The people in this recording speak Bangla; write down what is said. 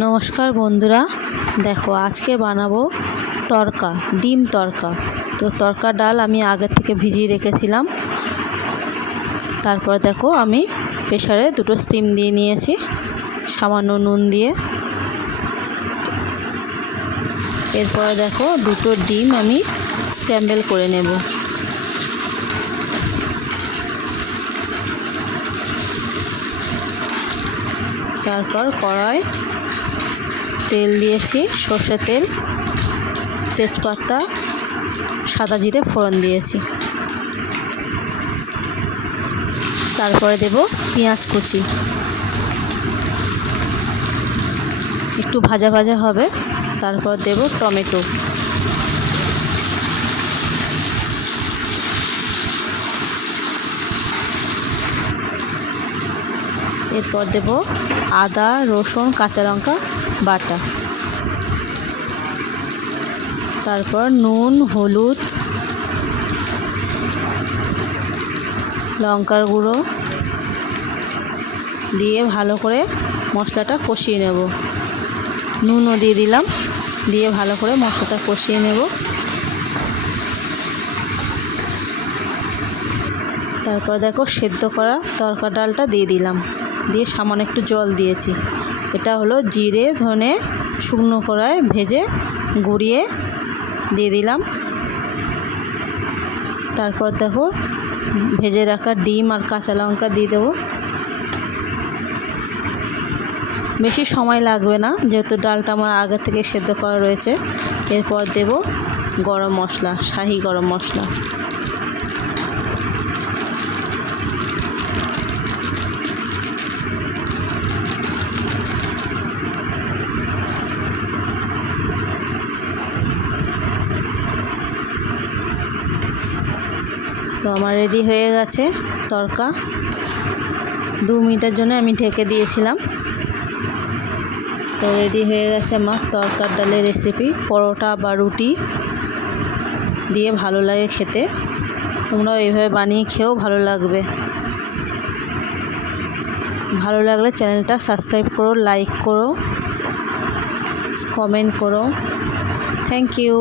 নমস্কার বন্ধুরা, দেখো আজকে বানাবো তরকা, ডিম তরকা। তো তরকা ডাল আমি আগে থেকে ভিজিয়ে রেখেছিলাম। তারপর দেখো আমি প্রেসারে দুটো স্টিম দিয়ে নিয়েছি সামান্য নুন দিয়ে। এরপরে দেখো দুটো ডিম আমি স্ক্র্যাম্বল করে নেব। তারপর কড়াই তেল দিয়েছি, সর্ষের তেল, তেজপাতা, সাদা জিরে ফোড়ন দিয়েছি। তারপরে দেব পেঁয়াজ কুচি, একটু ভাজা ভাজা হবে। তারপর দেব টমেটো, এরপর দেব আদা, রসুন, কাঁচা লঙ্কা বাটা। তারপর নুন, হলুদ, লঙ্কার গুঁড়ো দিয়ে ভালো করে মশলাটা কষিয়ে নেব। নুনও দিয়ে দিলাম, দিয়ে ভালো করে মশলাটা কষিয়ে নেব। তারপর দেখো সেদ্ধ করা তরকা ডালটা দিয়ে দিলাম, দিয়ে সামান্য একটু জল দিয়েছি। এটা হলো জিরে ধনে শুকনো কড়ায় ভেজে গুঁড়িয়ে দিয়ে দিলাম। তারপর দেখো ভেজে রাখা ডিম আর কাঁচা লঙ্কা দিয়ে দেবো। বেশি সময় লাগবে না, যেহেতু ডালটা আমার আগে থেকে সেদ্ধ করা রয়েছে। এরপর দেব গরম মশলা, শাহি গরম মশলা। তো আমার রেডি হয়ে গেছে তরকা। 2 মিনিটের জন্য আমি ঢেকে দিয়েছিলাম। তো রেডি হয়ে গেছে আমার তরকার ডালের রেসিপি। পরোটা বা রুটি দিয়ে ভালো লাগে খেতে। তোমরাও এইভাবে বানিয়ে খেয়েও ভালো লাগবে। ভালো লাগলে চ্যানেলটা সাবস্ক্রাইব করো, লাইক করো, কমেন্ট করো। Thank you.